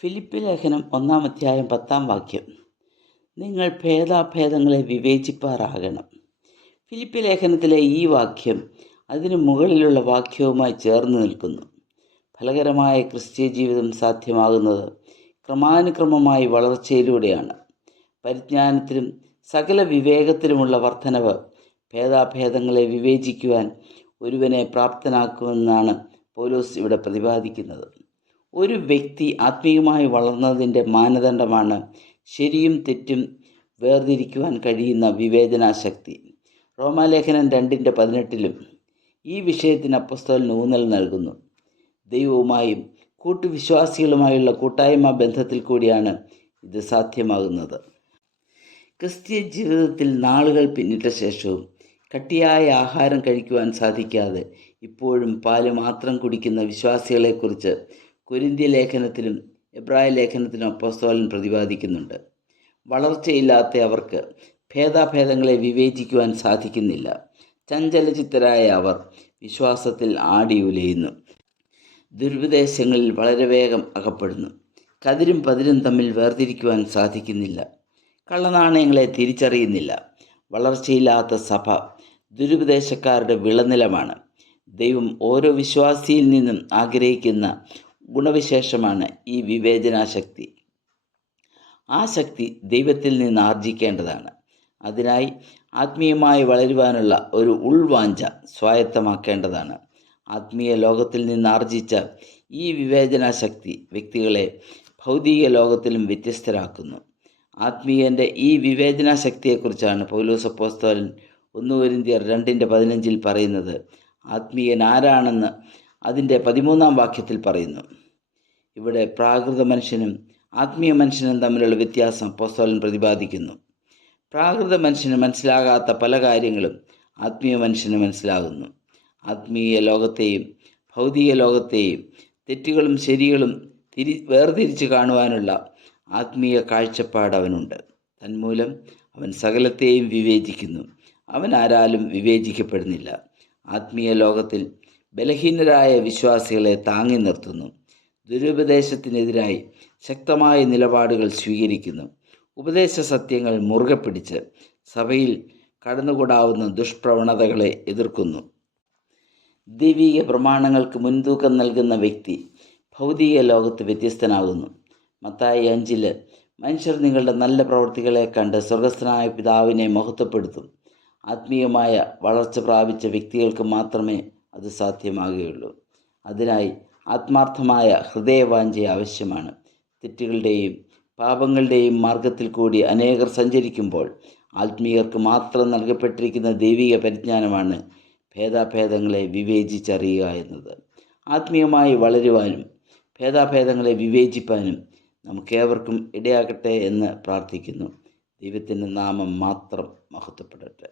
Philippi ലേഖനം 1-ാം അധ്യായം 10-ാം വാക്യം. നിങ്ങൾ ഭേദാഭേദങ്ങളെ വിവേചിപ്പാറാകണം. ഫിലിപ്പി ലേഖനത്തിലെ ഈ വാക്യം അതിനു മുകളിലുള്ള വാക്യവുമായി ചേർന്ന് നിൽക്കുന്നു. ഫലകരമായ ക്രിസ്തീയ ജീവിതം സാധ്യമാകുന്നത് ക്രമാനുക്രമമായി വളർച്ചയിലൂടെയാണ്. പരിജ്ഞാനത്തിലും സകല വിവേകത്തിലുമുള്ള വർധനവ് ഭേദാഭേദങ്ങളെ വിവേചിക്കുവാൻ ഒരുവനെ പ്രാപ്തനാക്കുമെന്നാണ് പൗലോസ് ഇവിടെ പ്രതിപാദിക്കുന്നത്. ഒരു വ്യക്തി ആത്മീയമായി വളർന്നതിൻ്റെ മാനദണ്ഡമാണ് ശരിയും തെറ്റും വേർതിരിക്കുവാൻ കഴിയുന്ന വിവേചനാശക്തി. റോമാലേഖനം 2:18 ഈ വിഷയത്തിന് അപ്പോസ്തലൻ ഊന്നൽ നൽകുന്നു. ദൈവവുമായും കൂട്ടുവിശ്വാസികളുമായുള്ള കൂട്ടായ്മ ബന്ധത്തിൽ കൂടിയാണ് ഇത് സാധ്യമാകുന്നത്. ക്രിസ്തീയ ജീവിതത്തിൽ നാളുകൾ പിന്നിട്ട ശേഷവും കട്ടിയായ ആഹാരം കഴിക്കുവാൻ സാധിക്കാതെ ഇപ്പോഴും പാല് മാത്രം കുടിക്കുന്ന വിശ്വാസികളെക്കുറിച്ച് കൊരിന്ത്യ ലേഖനത്തിലും എബ്രായ ലേഖനത്തിലും അപ്പോസ്തലൻ പ്രതിപാദിക്കുന്നുണ്ട്. വളർച്ചയില്ലാത്ത അവർക്ക് ഭേദാഭേദങ്ങളെ വിവേചിക്കുവാൻ സാധിക്കുന്നില്ല. ചഞ്ചലചിത്തരായ അവർ വിശ്വാസത്തിൽ ആടിയുലയുന്നു. ദുരുപദേശങ്ങളിൽ വളരെ വേഗം അകപ്പെടുന്നു. കതിരും പതിരും തമ്മിൽ വേർതിരിക്കുവാൻ സാധിക്കുന്നില്ല. കള്ളനാണയങ്ങളെ തിരിച്ചറിയുന്നില്ല. വളർച്ചയില്ലാത്ത സഭ ദുരുപദേശക്കാരുടെ വിളനിലമാണ്. ദൈവം ഓരോ വിശ്വാസിയിൽ നിന്നും ആഗ്രഹിക്കുന്ന ഗുണവിശേഷമാണ് ഈ വിവേചനാശക്തി. ആ ശക്തി ദൈവത്തിൽ നിന്ന് ആർജിക്കേണ്ടതാണ്. അതിനായി ആത്മീയമായി വളരുവാനുള്ള ഒരു ഉൾവാഞ്ച സ്വായത്തമാക്കേണ്ടതാണ്. ആത്മീയ ലോകത്തിൽ നിന്ന് ആർജിച്ച ഈ വിവേചനാശക്തി വ്യക്തികളെ ഭൗതിക ലോകത്തിലും വ്യത്യസ്തരാക്കുന്നു. ആത്മീയൻ്റെ ഈ വിവേചനാശക്തിയെക്കുറിച്ചാണ് പൗലോസ് അപ്പോസ്തലൻ 1 കൊരിന്ത്യർ 2:15 പറയുന്നത്. ആത്മീയൻ ആരാണെന്ന് അതിൻ്റെ 13-ാം വാക്യത്തിൽ പറയുന്നു. ഇവിടെ പ്രാകൃത മനുഷ്യനും ആത്മീയ മനുഷ്യനും തമ്മിലുള്ള വ്യത്യാസം അപ്പോസ്തലൻ പ്രതിപാദിക്കുന്നു. പ്രാകൃത മനുഷ്യന് മനസ്സിലാകാത്ത പല കാര്യങ്ങളും ആത്മീയ മനുഷ്യന് മനസ്സിലാകുന്നു. ആത്മീയ ലോകത്തെയും ഭൗതിക ലോകത്തെയും തെറ്റുകളും ശരികളും വേർതിരിച്ച് കാണുവാനുള്ള ആത്മീയ കാഴ്ചപ്പാട് അവനുണ്ട്. തന്മൂലം അവൻ സകലത്തെയും വിവേചിക്കുന്നു. അവൻ ആരാലും വിവേചിക്കപ്പെടുന്നില്ല. ആത്മീയ ലോകത്തിൽ ബലഹീനരായ വിശ്വാസികളെ താങ്ങി നിർത്തുന്നു. ദുരുപദേശത്തിനെതിരായി ശക്തമായ നിലപാടുകൾ സ്വീകരിക്കുന്നു. ഉപദേശ സത്യങ്ങൾ മുറുകെ പിടിച്ച് സഭയിൽ കടന്നുകൂടാവുന്ന ദുഷ്പ്രവണതകളെ എതിർക്കുന്നു. ദൈവിക പ്രമാണങ്ങൾക്ക് മുൻതൂക്കം നൽകുന്ന വ്യക്തി ഭൗതിക ലോകത്ത് വ്യത്യസ്തനാകുന്നു. മത്തായി 5 മനുഷ്യർ നിങ്ങളുടെ നല്ല പ്രവൃത്തികളെ കണ്ട് സ്വർഗസ്ഥനായ പിതാവിനെ മഹത്വപ്പെടുത്തും. ആത്മീയമായ വളർച്ച പ്രാപിച്ച വ്യക്തികൾക്ക് മാത്രമേ അത് സാധ്യമാകുകയുള്ളൂ. അതിനായി ആത്മാർത്ഥമായ ഹൃദയവാഞ്ച ആവശ്യമാണ്. തെറ്റുകളുടെയും പാപങ്ങളുടെയും മാർഗത്തിൽ കൂടി അനേകർ സഞ്ചരിക്കുമ്പോൾ ആത്മീയർക്ക് മാത്രം നൽകപ്പെട്ടിരിക്കുന്ന ദൈവിക പരിജ്ഞാനമാണ് ഭേദാഭേദങ്ങളെ വിവേചിച്ചറിയുക എന്നത്. ആത്മീയമായി വളരുവാനും ഭേദാഭേദങ്ങളെ വിവേചിപ്പാനും നമുക്കേവർക്കും ഇടയാകട്ടെ എന്ന് പ്രാർത്ഥിക്കുന്നു. ദൈവത്തിൻ്റെ നാമം മാത്രം മഹത്വപ്പെടട്ടെ.